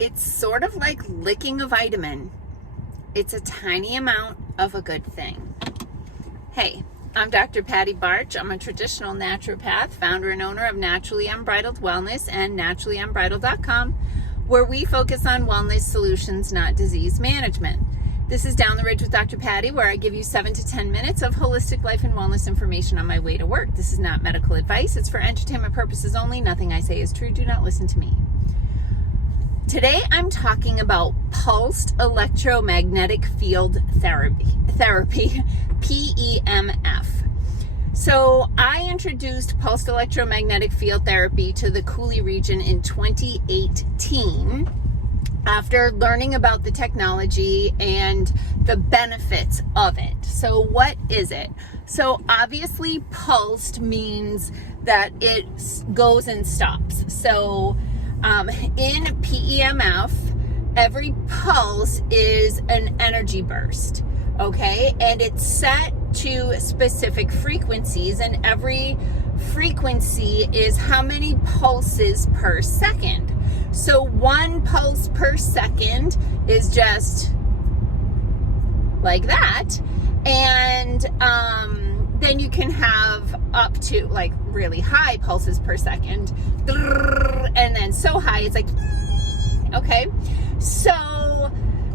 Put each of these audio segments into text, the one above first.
It's sort of like licking a vitamin. It's a tiny amount of a good thing. Hey, I'm Dr. Patty Barch. I'm a traditional naturopath, founder and owner of Naturally Unbridled Wellness and naturallyunbridled.com, where we focus on wellness solutions, not disease management. This is Down the Ridge with Dr. Patty, where I give you 7 to 10 minutes of holistic life and wellness information on my way to work. This is not medical advice. It's for entertainment purposes only. Nothing I say is true. Do not listen to me. Today, I'm talking about pulsed electromagnetic field therapy, PEMF. So I introduced pulsed electromagnetic field therapy to the Cooley region in 2018 after learning about the technology and the benefits of it. So what is it? So obviously pulsed means that it goes and stops. So in PEMF, every pulse is an energy burst, okay? And it's set to specific frequencies, and every frequency is how many pulses per second. So 1 pulse per second is just like that. And then you can have up to like really high pulses per second. And then so high, it's like, okay. So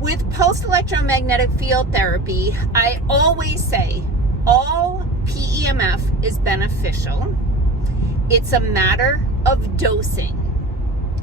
with pulsed electromagnetic field therapy, I always say all PEMF is beneficial. It's a matter of dosing.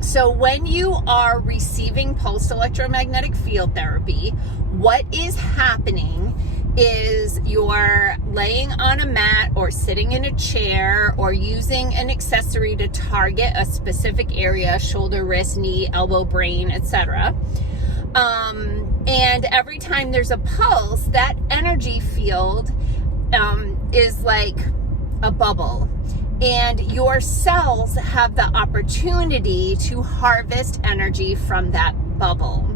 So when you are receiving pulsed electromagnetic field therapy, what is happening is you're laying on a mat or sitting in a chair or using an accessory to target a specific area, shoulder, wrist, knee, elbow, brain, etc. And every time there's a pulse, that energy field is like a bubble. And your cells have the opportunity to harvest energy from that bubble.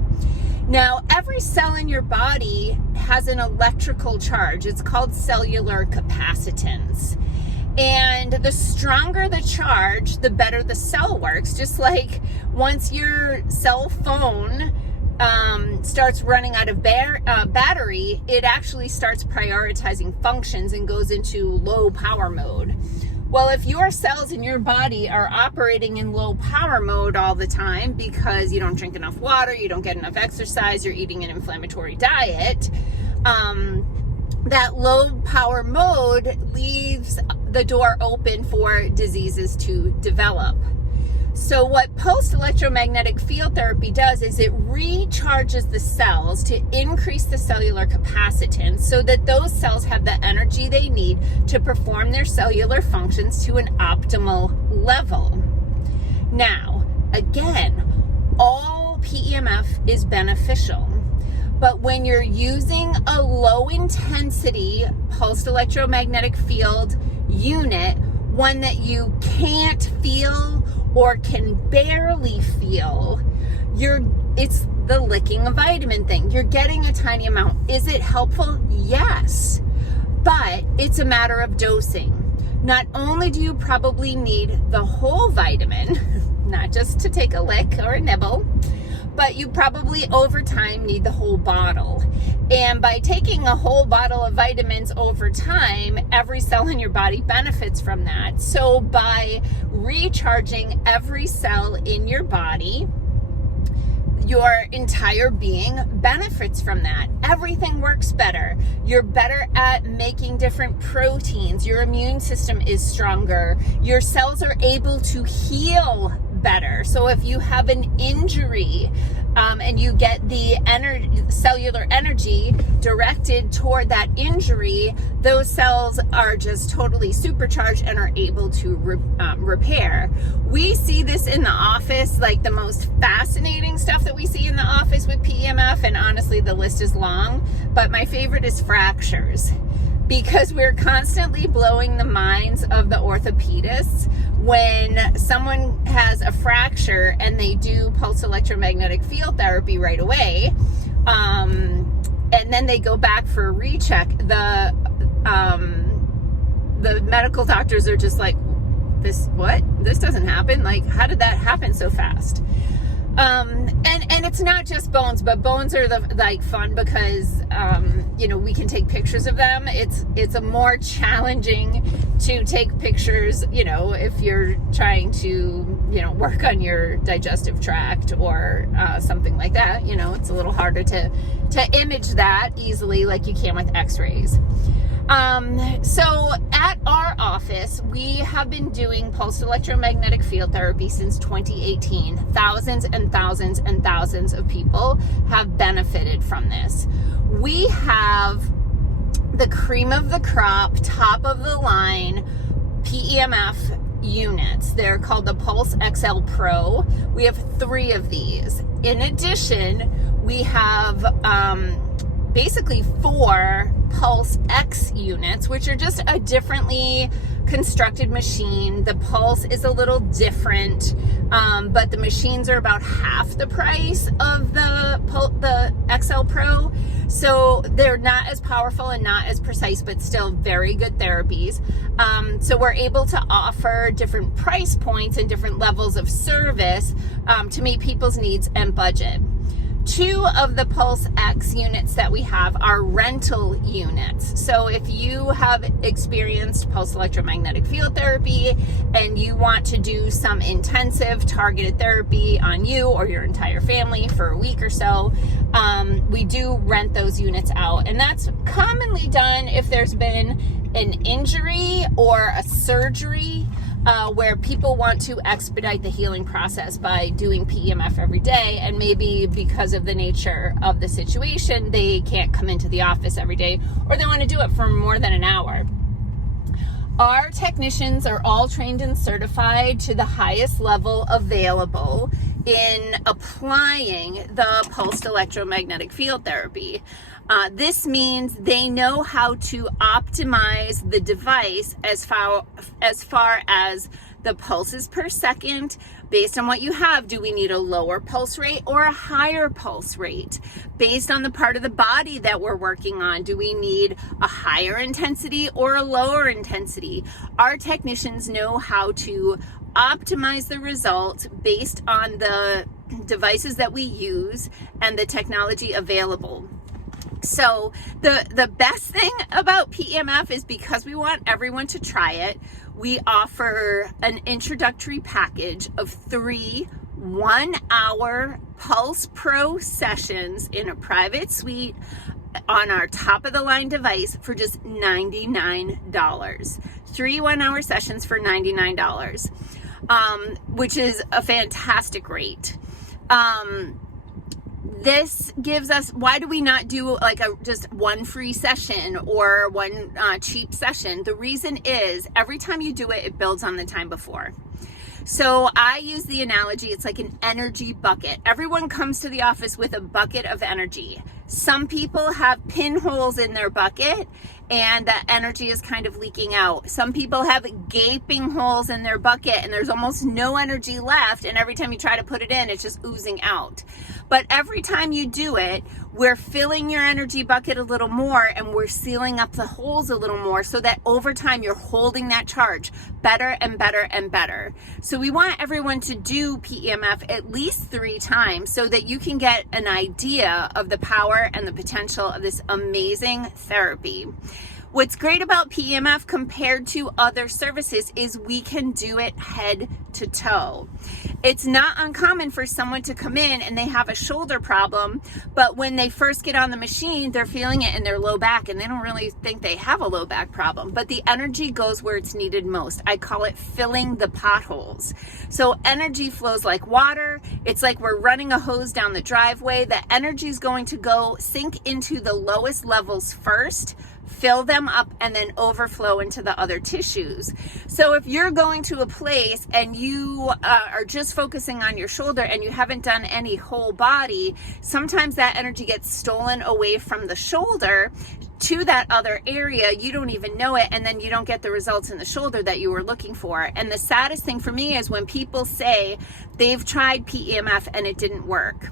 Now, every cell in your body has an electrical charge. It's called cellular capacitance. And the stronger the charge, the better the cell works. Just like once your cell phone starts running out of battery, it actually starts prioritizing functions and goes into low power mode. Well, if your cells in your body are operating in low power mode all the time because you don't drink enough water, you don't get enough exercise, you're eating an inflammatory diet, that low power mode leaves the door open for diseases to develop. So what pulsed electromagnetic field therapy does is it recharges the cells to increase the cellular capacitance so that those cells have the energy they need to perform their cellular functions to an optimal level. Now, again, all PEMF is beneficial, but when you're using a low intensity pulsed electromagnetic field unit, one that you can't feel or can barely feel, it's the licking a vitamin thing. You're getting a tiny amount. Is it helpful? Yes, but it's a matter of dosing. Not only do you probably need the whole vitamin, not just to take a lick or a nibble, but you probably over time need the whole bottle. And by taking a whole bottle of vitamins over time, every cell in your body benefits from that. So by recharging every cell in your body, your entire being benefits from that. Everything works better. You're better at making different proteins. Your immune system is stronger. Your cells are able to heal better. So if you have an injury and you get the cellular energy directed toward that injury, those cells are just totally supercharged and are able to repair. We see this in the office, like the most fascinating stuff that we see in the office with PEMF, and honestly the list is long, but my favorite is fractures. Because we're constantly blowing the minds of the orthopedists when someone has a fracture and they do pulse electromagnetic field therapy right away, and then they go back for a recheck. The medical doctors are just like, this doesn't happen. Like, how did that happen so fast? And it's not just bones, but bones are like fun because, we can take pictures of them. It's a more challenging to take pictures, if you're trying to, work on your digestive tract or something like that. It's a little harder to image that easily like you can with x-rays. So at our office, we have been doing pulsed electromagnetic field therapy since 2018. Thousands and thousands and thousands of people have benefited from this. We have the cream of the crop, top of the line PEMF units. They're called the Pulse XL Pro. We have 3 of these. In addition, we have basically 4 Pulse X units, which are just a differently constructed machine. The Pulse is a little different, but the machines are about half the price of the XL Pro. So they're not as powerful and not as precise, but still very good therapies. So we're able to offer different price points and different levels of service to meet people's needs and budget. 2 of the Pulse X units that we have are rental units. So if you have experienced pulse electromagnetic field therapy and you want to do some intensive targeted therapy on you or your entire family for a week or so, we do rent those units out. And that's commonly done if there's been an injury or a surgery where people want to expedite the healing process by doing PEMF every day, and maybe because of the nature of the situation, they can't come into the office every day, or they want to do it for more than an hour. Our technicians are all trained and certified to the highest level available in applying the pulsed electromagnetic field therapy. This means they know how to optimize the device as far as the pulses per second. Based on what you have, do we need a lower pulse rate or a higher pulse rate? Based on the part of the body that we're working on, do we need a higher intensity or a lower intensity? Our technicians know how to optimize the result based on the devices that we use and the technology available. So the best thing about PEMF is, because we want everyone to try it, we offer an introductory package of 3 1-hour Pulse Pro sessions in a private suite on our top of the line device for just $99. 3 1-hour sessions for $99, which is a fantastic rate. This gives us, why do we not do like just one free session or one cheap session? The reason is, every time you do it, it builds on the time before. So I use the analogy, it's like an energy bucket. Everyone comes to the office with a bucket of energy. Some people have pinholes in their bucket and that energy is kind of leaking out. Some people have gaping holes in their bucket and there's almost no energy left, and every time you try to put it in, it's just oozing out. But every time you do it, we're filling your energy bucket a little more and we're sealing up the holes a little more, so that over time you're holding that charge better and better and better. So we want everyone to do PEMF at least 3 times so that you can get an idea of the power and the potential of this amazing therapy. What's great about PEMF compared to other services is we can do it head to toe. It's not uncommon for someone to come in and they have a shoulder problem, but when they first get on the machine, they're feeling it in their low back and they don't really think they have a low back problem, but the energy goes where it's needed most. I call it filling the potholes. So energy flows like water. It's like we're running a hose down the driveway. The energy is going to go sink into the lowest levels first, fill them up, and then overflow into the other tissues. So if you're going to a place and you are just focusing on your shoulder and you haven't done any whole body, sometimes that energy gets stolen away from the shoulder to that other area. You don't even know it, and then you don't get the results in the shoulder that you were looking for. And the saddest thing for me is when people say they've tried PEMF and it didn't work.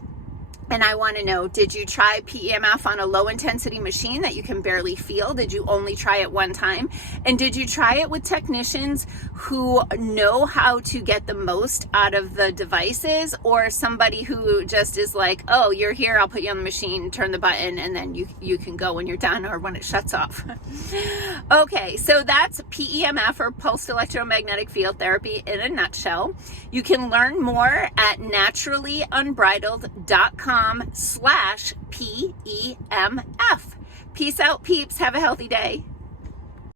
And I want to know, did you try PEMF on a low intensity machine that you can barely feel? Did you only try it one time? And did you try it with technicians who know how to get the most out of the devices, or somebody who just is like, oh, you're here, I'll put you on the machine, turn the button, and then you can go when you're done or when it shuts off? Okay, so that's PEMF, or pulsed electromagnetic field therapy, in a nutshell. You can learn more at naturallyunbridled.com/PEMF. Peace out, peeps. Have a healthy day.